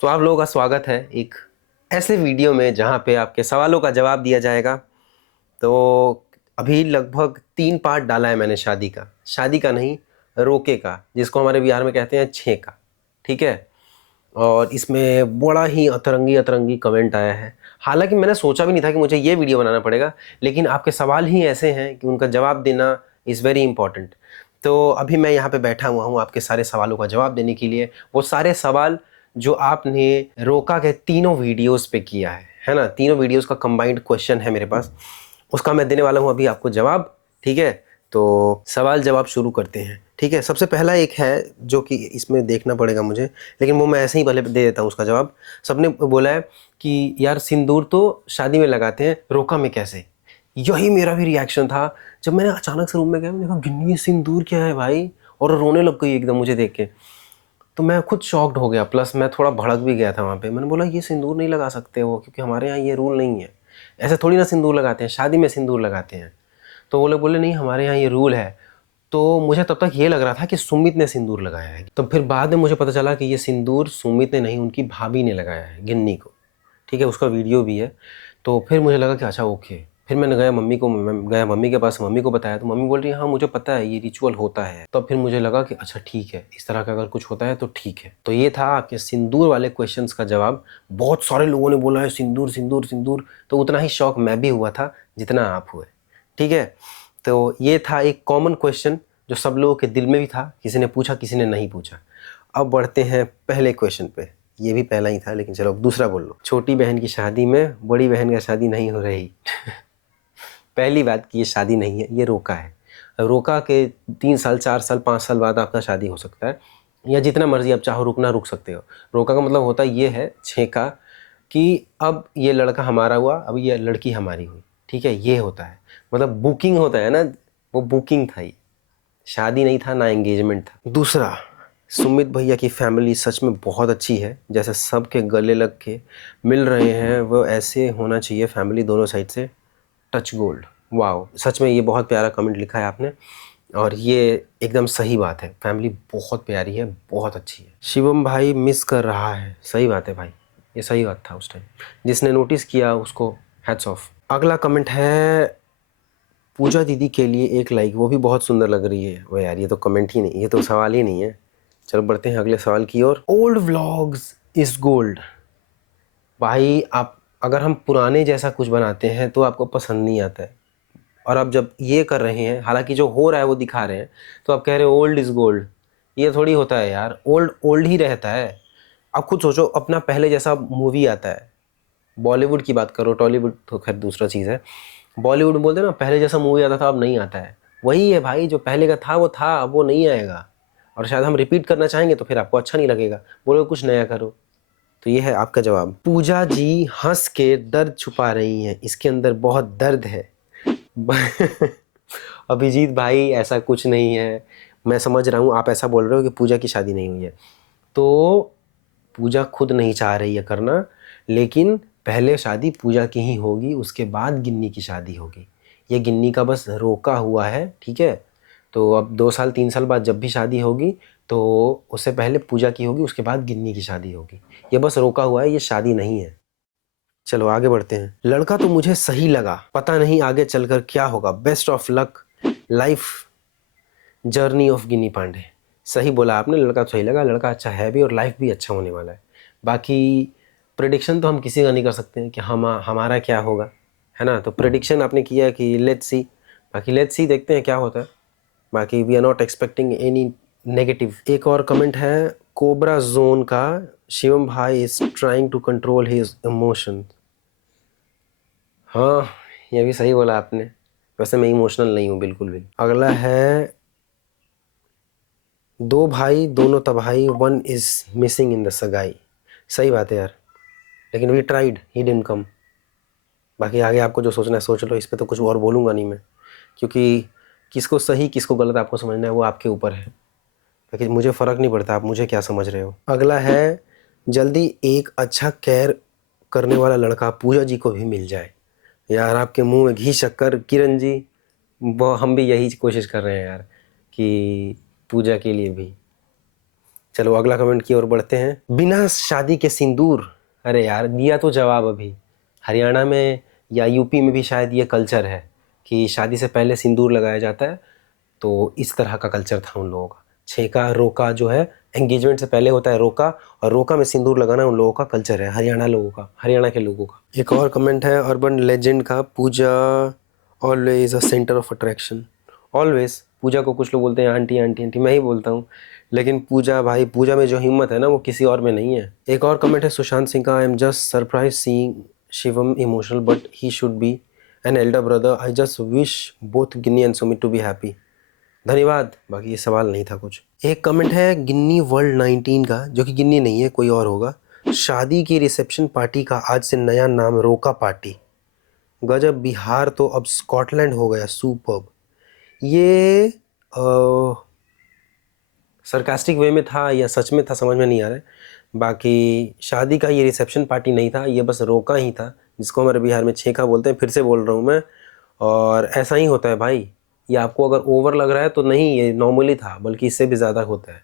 तो आप लोगों का स्वागत है एक ऐसे वीडियो में जहाँ पे आपके सवालों का जवाब दिया जाएगा। तो अभी लगभग 3 पार्ट डाला है मैंने शादी का नहीं, रोके का, जिसको हमारे बिहार में कहते हैं छेका। ठीक है। और इसमें बड़ा ही अतरंगी अतरंगी कमेंट आया है। हालांकि मैंने सोचा भी नहीं था कि मुझे ये वीडियो बनाना पड़ेगा, लेकिन आपके सवाल ही ऐसे हैं कि उनका जवाब देना इज़ वेरी इंपॉर्टेंट। तो अभी मैं यहाँ पे बैठा हुआ हूँ आपके सारे सवालों का जवाब देने के लिए। वो सारे सवाल जो आपने रोका के तीनों वीडियोस पे किया है ना, तीनों वीडियोस का कंबाइंड क्वेश्चन है मेरे पास, उसका मैं देने वाला हूँ अभी आपको जवाब। ठीक है। तो सवाल जवाब शुरू करते हैं। ठीक है। सबसे पहला एक है जो कि इसमें देखना पड़ेगा मुझे, लेकिन वो मैं ऐसे ही पहले दे देता हूँ उसका जवाब। सबने बोला है कि यार सिंदूर तो शादी में लगाते हैं, रोका में कैसे। यही मेरा भी रिएक्शन था जब मैंने अचानक से रूम में गया, मैंने देखा गिन्नी सिंदूर क्या है भाई, और रोने लग गई एकदम मुझे देख के। तो मैं खुद शॉक्ड हो गया, प्लस मैं थोड़ा भड़क भी गया था वहाँ पे। मैंने बोला ये सिंदूर नहीं लगा सकते हो, क्योंकि हमारे यहाँ ये रूल नहीं है, ऐसे थोड़ी ना सिंदूर लगाते हैं, शादी में सिंदूर लगाते हैं। तो वो लोग बोले नहीं हमारे यहाँ ये रूल है। तो मुझे तब तक ये लग रहा था कि सुमित ने सिंदूर लगाया है। तो फिर बाद में मुझे पता चला कि ये सिंदूर सुमित ने नहीं, उनकी भाभी ने लगाया है गिन्नी को। ठीक है। उसका वीडियो भी है। तो फिर मुझे लगा कि अच्छा ओके। फिर मैंने गया मम्मी के पास, मम्मी को बताया, तो मम्मी बोल रही है हाँ मुझे पता है ये रिचुअल होता है। तब फिर मुझे लगा कि अच्छा ठीक है, इस तरह का अगर कुछ होता है तो ठीक है। तो ये था आपके सिंदूर वाले क्वेश्चंस का जवाब। बहुत सारे लोगों ने बोला है सिंदूर सिंदूर सिंदूर, तो उतना ही शौक मैं भी हुआ था जितना आप हुए। ठीक है। तो ये था एक कॉमन क्वेश्चन जो सब लोगों के दिल में भी था, किसी ने पूछा किसी ने नहीं पूछा। अब बढ़ते हैं पहले क्वेश्चन पे। ये भी पहला ही था, लेकिन चलो दूसरा बोल लो। छोटी बहन की शादी में बड़ी बहन का शादी नहीं हो रही। पहली बात कि ये शादी नहीं है, ये रोका है। रोका के 3 साल 4 साल 5 साल बाद आपका शादी हो सकता है, या जितना मर्जी आप चाहो रुकना रुक सकते हो। रोका का मतलब होता ये है छेका, कि अब ये लड़का हमारा हुआ, अब ये लड़की हमारी हुई। ठीक है। ये होता है, मतलब बुकिंग होता है ना, वो बुकिंग था, ये शादी नहीं था ना एंगेजमेंट था। दूसरा, सुमित भैया की फैमिली सच में बहुत अच्छी है, जैसे सबके गले लग के मिल रहे हैं वो ऐसे होना चाहिए फैमिली दोनों साइड से। Touch gold. वाओ, सच में ये बहुत प्यारा कमेंट लिखा है आपने, और ये एकदम सही बात है। फैमिली बहुत प्यारी है, बहुत अच्छी है। शिवम भाई मिस कर रहा है, सही बात है भाई, ये सही बात था उस टाइम। जिसने नोटिस किया उसको हैट्स ऑफ। अगला कमेंट है पूजा दीदी के लिए 1 लाइक, वो भी बहुत सुंदर लग रही है। वो यार ये तो कमेंट ही नहीं, ये तो सवाल ही नहीं है। चलो बढ़ते हैं अगले सवाल की ओर। Old vlogs is gold. भाई आप, अगर हम पुराने जैसा कुछ बनाते हैं तो आपको पसंद नहीं आता है, और आप जब ये कर रहे हैं, हालांकि जो हो रहा है वो दिखा रहे हैं, तो आप कह रहे हो ओल्ड इज गोल्ड। ये थोड़ी होता है यार, ओल्ड ओल्ड ही रहता है। आप खुद सोचो, अपना पहले जैसा मूवी आता है, बॉलीवुड की बात करो, टॉलीवुड तो खैर दूसरा चीज़ है। बॉलीवुड बोलते हैं ना पहले जैसा मूवी आता था अब नहीं आता है। वही है भाई, जो पहले का था वो था, अब वो नहीं आएगा। और शायद हम रिपीट करना चाहेंगे तो फिर आपको अच्छा नहीं लगेगा, बोलो कुछ नया करो। तो ये है आपका जवाब। पूजा जी हंस के दर्द छुपा रही हैं, इसके अंदर बहुत दर्द है। अभिजीत भाई ऐसा कुछ नहीं है, मैं समझ रहा हूँ आप ऐसा बोल रहे हो कि पूजा की शादी नहीं हुई है। तो पूजा खुद नहीं चाह रही है करना, लेकिन पहले शादी पूजा की ही होगी, उसके बाद गिन्नी की शादी होगी। ये गिन्नी का बस रोका हुआ है। ठीक है। तो अब 2 साल 3 साल बाद जब भी शादी होगी तो उससे पहले पूजा की होगी, उसके बाद गिन्नी की शादी होगी। ये बस रोका हुआ है, ये शादी नहीं है। चलो आगे बढ़ते हैं। लड़का तो मुझे सही लगा, पता नहीं आगे चलकर क्या होगा। Best of luck life journey of Ginni Pandey. सही बोला आपने, लड़का तो सही लगा, लड़का अच्छा है भी और लाइफ भी अच्छा होने वाला है। बाकी प्रिडिक्शन तो हम किसी का नहीं कर सकते हैं कि हमारा क्या होगा, है ना। तो प्रिडिक्शन आपने किया कि लेट्स सी, बाकी लेट्स सी देखते हैं क्या होता है। बाकी we are not expecting any negative. एक और कमेंट है कोबरा जोन का, शिवम भाई is trying to control his emotion. हाँ, ये भी सही बोला आपने, वैसे मैं इमोशनल नहीं हूँ बिल्कुल भी। अगला है दो भाई दोनों तबाही, one is missing in the सगाई। सही बात है यार, लेकिन we tried, he didn't come. बाकी आगे आपको जो सोचना है सोच लो, इस पे तो कुछ और बोलूँगा नहीं मैं, क्योंकि किसको सही किसको गलत आपको समझना है वो आपके ऊपर है। बाकी मुझे फ़र्क नहीं पड़ता आप मुझे क्या समझ रहे हो। अगला है जल्दी एक अच्छा केयर करने वाला लड़का पूजा जी को भी मिल जाए। यार आपके मुंह में घी शक्कर किरण जी, वो हम भी यही कोशिश कर रहे हैं यार, कि पूजा के लिए भी। चलो अगला कमेंट की ओर बढ़ते हैं। बिना शादी के सिंदूर, अरे यार दिया तो जवाब अभी। हरियाणा में या यूपी में भी शायद ये कल्चर है कि शादी से पहले सिंदूर लगाया जाता है, तो इस तरह का कल्चर था उन लोगों का। छेका रोका जो है एंगेजमेंट से पहले होता है रोका, और रोका में सिंदूर लगाना उन लोगों का कल्चर है, हरियाणा लोगों का, हरियाणा के लोगों का। एक और कमेंट है अर्बन लेजेंड का, Pooja always a centre of attraction. Always Pooja को कुछ लोग बोलते हैं आंटी आंटी आंटी, मैं ही बोलता हूँ, लेकिन पूजा भाई, पूजा में जो हिम्मत है ना वो किसी और में नहीं है। एक और कमेंट है सुशांत सिंह का, I am just surprise seeing Shivam emotional but he should be an elder brother, I just wish both Ginni and Sumit to be happy. धन्यवाद, बाकी ये सवाल नहीं था कुछ। एक कमेंट है गिन्नी वर्ल्ड 19 का, जो कि गिन्नी नहीं है, कोई और होगा। शादी की रिसेप्शन पार्टी का आज से नया नाम रोका पार्टी। गजब, बिहार तो अब स्कॉटलैंड हो गया, सुपर्ब। ये सरकास्टिक वे में था या सच में था समझ में नहीं आ रहा है। बाकी शादी का ये रिसेप्शन पार्टी नहीं था, ये बस रोका ही था, जिसको हमारे बिहार में छेका बोलते हैं। फिर से बोल रहा हूँ मैं, और ऐसा ही होता है भाई। ये आपको अगर ओवर लग रहा है तो नहीं, ये नॉर्मली था, बल्कि इससे भी ज़्यादा होता है।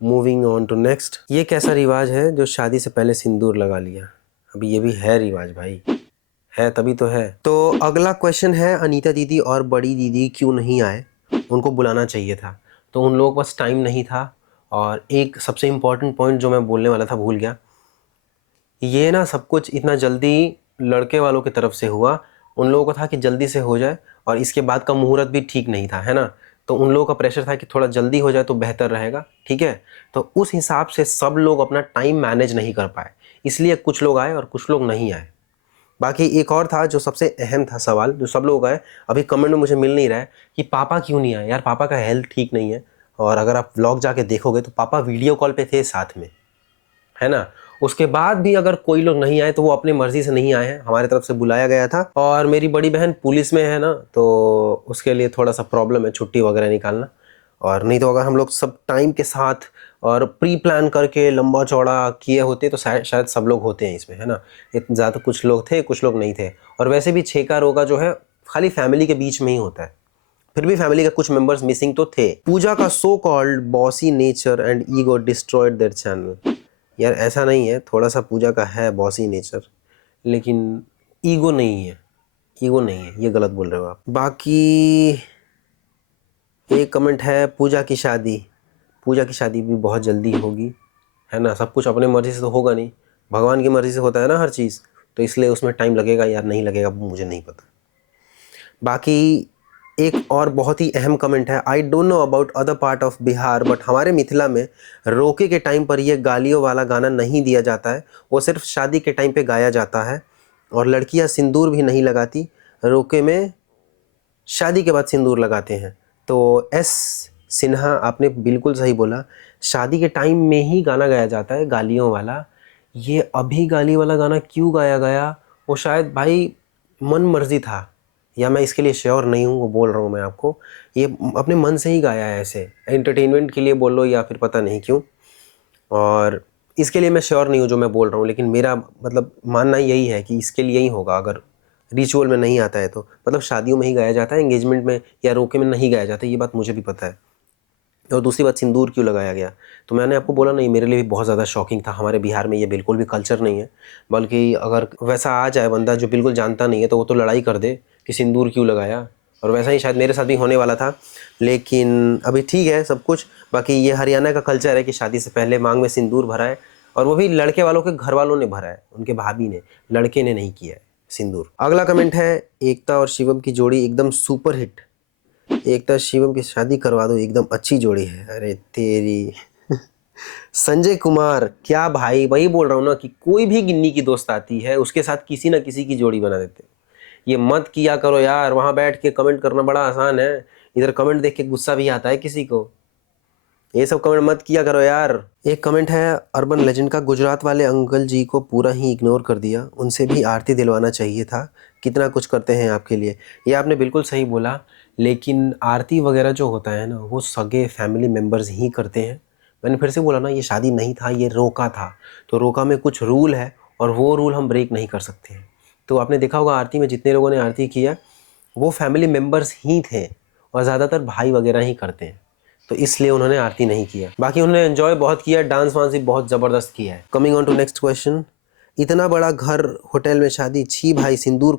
Moving on to next. ये कैसा रिवाज है जो शादी से पहले सिंदूर लगा लिया? अभी ये भी है रिवाज भाई, है तभी तो है। तो अगला क्वेश्चन है, अनीता दीदी और बड़ी दीदी क्यों नहीं आए? उनको बुलाना चाहिए था, तो उन लोगों के पास टाइम नहीं था। और एक सबसे इम्पॉर्टेंट पॉइंट जो मैं बोलने वाला था भूल गया, ये ना सब कुछ इतना जल्दी लड़के वालों की तरफ से हुआ। उन लोगों को था कि जल्दी से हो जाए, और इसके बाद का मुहूर्त भी ठीक नहीं था, है ना। तो उन लोगों का प्रेशर था कि थोड़ा जल्दी हो जाए तो बेहतर रहेगा, ठीक है। तो उस हिसाब से सब लोग अपना टाइम मैनेज नहीं कर पाए, इसलिए कुछ लोग आए और कुछ लोग नहीं आए। बाकी एक और था जो सबसे अहम था सवाल, जो सब लोग आए, अभी कमेंट में मुझे मिल नहीं रहा है, कि पापा क्यों नहीं आए। यार पापा का हेल्थ ठीक नहीं है, और अगर आप व्लॉग जाके देखोगे तो पापा वीडियो कॉल पे थे साथ में, है ना। उसके बाद भी अगर कोई लोग नहीं आए तो वो अपनी मर्जी से नहीं आए हैं, हमारी तरफ से बुलाया गया था। और मेरी बड़ी बहन पुलिस में है ना, तो उसके लिए थोड़ा सा प्रॉब्लम है छुट्टी वगैरह निकालना। और नहीं तो अगर हम लोग सब टाइम के साथ और प्री प्लान करके लंबा चौड़ा किए होते तो शायद सब लोग होते हैं इसमें, है ना। इतने ज़्यादा कुछ लोग थे, कुछ लोग नहीं थे। और वैसे भी छेका रोका जो है खाली फैमिली के बीच में ही होता है, फिर भी फैमिली का कुछ मेंबर्स मिसिंग तो थे। पूजा का so called bossy nature and ego destroyed there channel. यार ऐसा नहीं है, थोड़ा सा पूजा का है बॉसी नेचर, लेकिन ईगो नहीं है, ईगो नहीं है, ये गलत बोल रहे हो आप। बाकी एक कमेंट है, पूजा की शादी, पूजा की शादी भी बहुत जल्दी होगी, है ना। सब कुछ अपने मर्जी से तो होगा नहीं, भगवान की मर्जी से होता है ना हर चीज़, तो इसलिए उसमें टाइम लगेगा या नहीं लगेगा वो मुझे नहीं पता। बाकी एक और बहुत ही अहम कमेंट है, I don't know about other part of Bihar but हमारे मिथिला में रोके के टाइम पर ये गालियों वाला गाना नहीं दिया जाता है, वो सिर्फ शादी के टाइम पे गाया जाता है। और लड़कियां सिंदूर भी नहीं लगाती, रोके में शादी के बाद सिंदूर लगाते हैं। तो एस सिन्हा आपने बिल्कुल सही बोला, शादी के टाइम में ही गाना गाया जाता है गालियों वाला। ये अभी गाली वाला गाना क्यों गाया गया, वो शायद भाई मन मर्जी था, या मैं इसके लिए श्योर नहीं हूँ, वो बोल रहा हूँ मैं आपको, ये अपने मन से ही गाया है, ऐसे एंटरटेनमेंट के लिए बोल लो या फिर पता नहीं क्यों। और इसके लिए मैं श्योर नहीं हूँ जो मैं बोल रहा हूँ, लेकिन मेरा मतलब मानना यही है कि इसके लिए ही होगा। अगर रिचुअल में नहीं आता है तो मतलब शादियों में ही गाया जाता है, एंगेजमेंट में या रोके में नहीं गाया जाता, ये बात मुझे भी पता है। और दूसरी बात, सिंदूर क्यों लगाया गया, तो मैंने आपको बोला नहीं, मेरे लिए भी बहुत ज़्यादा शॉकिंग था। हमारे बिहार में ये बिल्कुल भी कल्चर नहीं है, बल्कि अगर वैसा आ जाए बंदा जो बिल्कुल जानता नहीं है तो वो तो लड़ाई कर दे कि सिंदूर क्यों लगाया। और वैसा ही शायद मेरे साथ भी होने वाला था, लेकिन अभी ठीक है सब कुछ। बाकी ये हरियाणा का कल्चर है कि शादी से पहले मांग में सिंदूर भरा है, और वो भी लड़के वालों के घर वालों ने भरा है, उनके भाभी ने, लड़के ने नहीं किया है सिंदूर। अगला कमेंट है, एकता और शिवम की जोड़ी एकदम सुपर हिट, एकता शिवम की शादी करवा दो, एकदम अच्छी जोड़ी है। अरे तेरी संजय कुमार, क्या भाई, वही बोल रहा हूँ ना कि कोई भी गिन्नी की दोस्त आती है उसके साथ किसी ना किसी की जोड़ी बना देते हैं। ये मत किया करो यार, वहां बैठ के कमेंट करना बड़ा आसान है, इधर कमेंट देख के गुस्सा भी आता है किसी को, ये सब कमेंट मत किया करो यार। एक कमेंट है अर्बन लेजेंड का, गुजरात वाले अंकल जी को पूरा ही इग्नोर कर दिया, उनसे भी आरती दिलवाना चाहिए था, कितना कुछ करते हैं आपके लिए। ये आपने बिल्कुल सही बोला, लेकिन आरती वगैरह जो होता है ना वो सगे फैमिली मेम्बर्स ही करते हैं। मैंने फिर से बोला ना, ये शादी नहीं था, ये रोका था, तो रोका में कुछ रूल है और वो रूल हम ब्रेक नहीं कर सकते हैं। तो आपने देखा होगा आरती में जितने लोगों ने आरती किया वो फैमिली मेम्बर्स ही थे, और ज़्यादातर भाई वगैरह ही करते हैं। तो इसलिए उन्होंने आरती नहीं किया। बाकी उन्होंने एंजॉय बहुत किया, डांस वांस भी बहुत ज़बरदस्त किया है। Coming on to next question, इतना बड़ा घर, होटल में शादी, छी भाई सिंदूर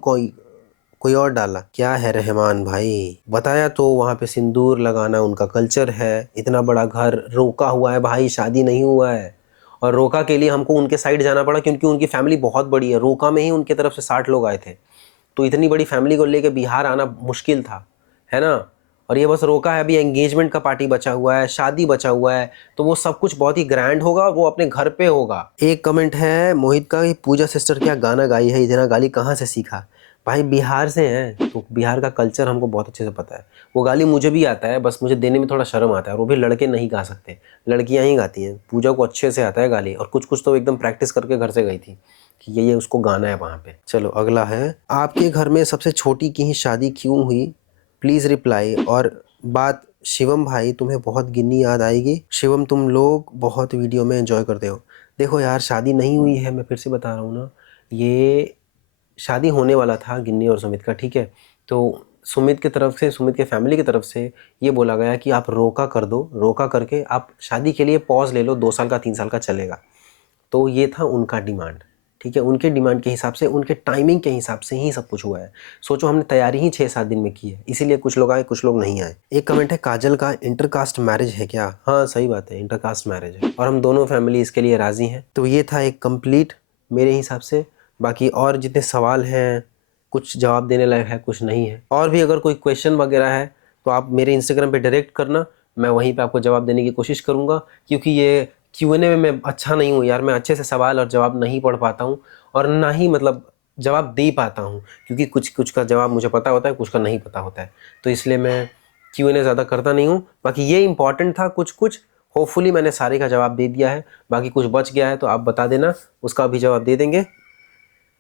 कोई और डाला क्या है रहमान भाई? बताया तो वहाँ पे सिंदूर लगाना उनका कल्चर है। इतना बड़ा घर रोका हुआ है भाई, शादी नहीं हुआ है। और रोका के लिए हमको उनके साइड जाना पड़ा क्योंकि उनकी फैमिली बहुत बड़ी है। रोका में ही उनके तरफ से 60 लोग आए थे, तो इतनी बड़ी फैमिली को लेके बिहार आना मुश्किल था, है ना। और ये बस रोका है, अभी एंगेजमेंट का पार्टी बचा हुआ है, शादी बचा हुआ है, तो वो सब कुछ बहुत ही ग्रैंड होगा, वो अपने घर पे होगा। एक कमेंट है मोहित का कि पूजा सिस्टर क्या गाना गाई है, इतना गाली कहाँ से सीखा? भाई बिहार से हैं तो बिहार का कल्चर हमको बहुत अच्छे से पता है। वो गाली मुझे भी आता है, बस मुझे देने में थोड़ा शर्म आता है, और वो भी लड़के नहीं गा सकते, लड़कियां ही गाती हैं। पूजा को अच्छे से आता है गाली, और कुछ कुछ तो एकदम प्रैक्टिस करके घर से गई थी कि ये उसको गाना है वहाँ पे। चलो अगला है, आपके घर में सबसे छोटी की ही शादी क्यों हुई, प्लीज़ रिप्लाई। और बात शिवम भाई, तुम्हें बहुत गिन्नी याद आएगी। शिवम तुम लोग बहुत वीडियो में एंजॉय करते हो। देखो यार, शादी नहीं हुई है, मैं फिर से बता रहा हूँ ना, ये शादी होने वाला था गिन्नी और सुमित का, ठीक है। तो सुमित की तरफ से, सुमित के फैमिली की तरफ से ये बोला गया कि आप रोका कर दो, रोका करके आप शादी के लिए पॉज ले लो, 2 साल का 3 साल का चलेगा। तो ये था उनका डिमांड, ठीक है। उनके डिमांड के हिसाब से, उनके टाइमिंग के हिसाब से ही सब कुछ हुआ है। सोचो हमने तैयारी ही 6-7 दिन में की है, इसीलिए कुछ लोग आए कुछ लोग नहीं आए। एक कमेंट है, काजल का इंटरकास्ट मैरिज है क्या? हाँ सही बात है, इंटरकास्ट मैरिज है, और हम दोनों फैमिली इसके लिए राज़ी हैं। तो ये था एक कंप्लीट मेरे हिसाब से। बाकी और जितने सवाल हैं, कुछ जवाब देने लायक है, कुछ नहीं है। और भी अगर कोई क्वेश्चन वगैरह है तो आप मेरे इंस्टाग्राम पे डायरेक्ट करना, मैं वहीं पे आपको जवाब देने की कोशिश करूँगा। क्योंकि ये Q&A में मैं अच्छा नहीं हूँ यार, मैं अच्छे से सवाल और जवाब नहीं पढ़ पाता हूँ, और ना ही मतलब जवाब दे पाता हूँ, क्योंकि कुछ कुछ का जवाब मुझे पता होता है, कुछ का नहीं पता होता है। तो इसलिए मैं Q&A ज़्यादा करता नहीं हूँ। बाकी ये इंपॉर्टेंट था कुछ कुछ, होपफुली मैंने सारे का जवाब दे दिया है। बाकी कुछ बच गया है तो आप बता देना, उसका भी जवाब दे देंगे।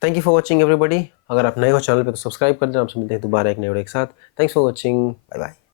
Thank you for watching everybody. अगर आप नए हो चैनल पे तो सब्सक्राइब कर देना। आपसे मिलते हैं दोबारा एक नए वीडियो के साथ। Thanks for watching, bye bye.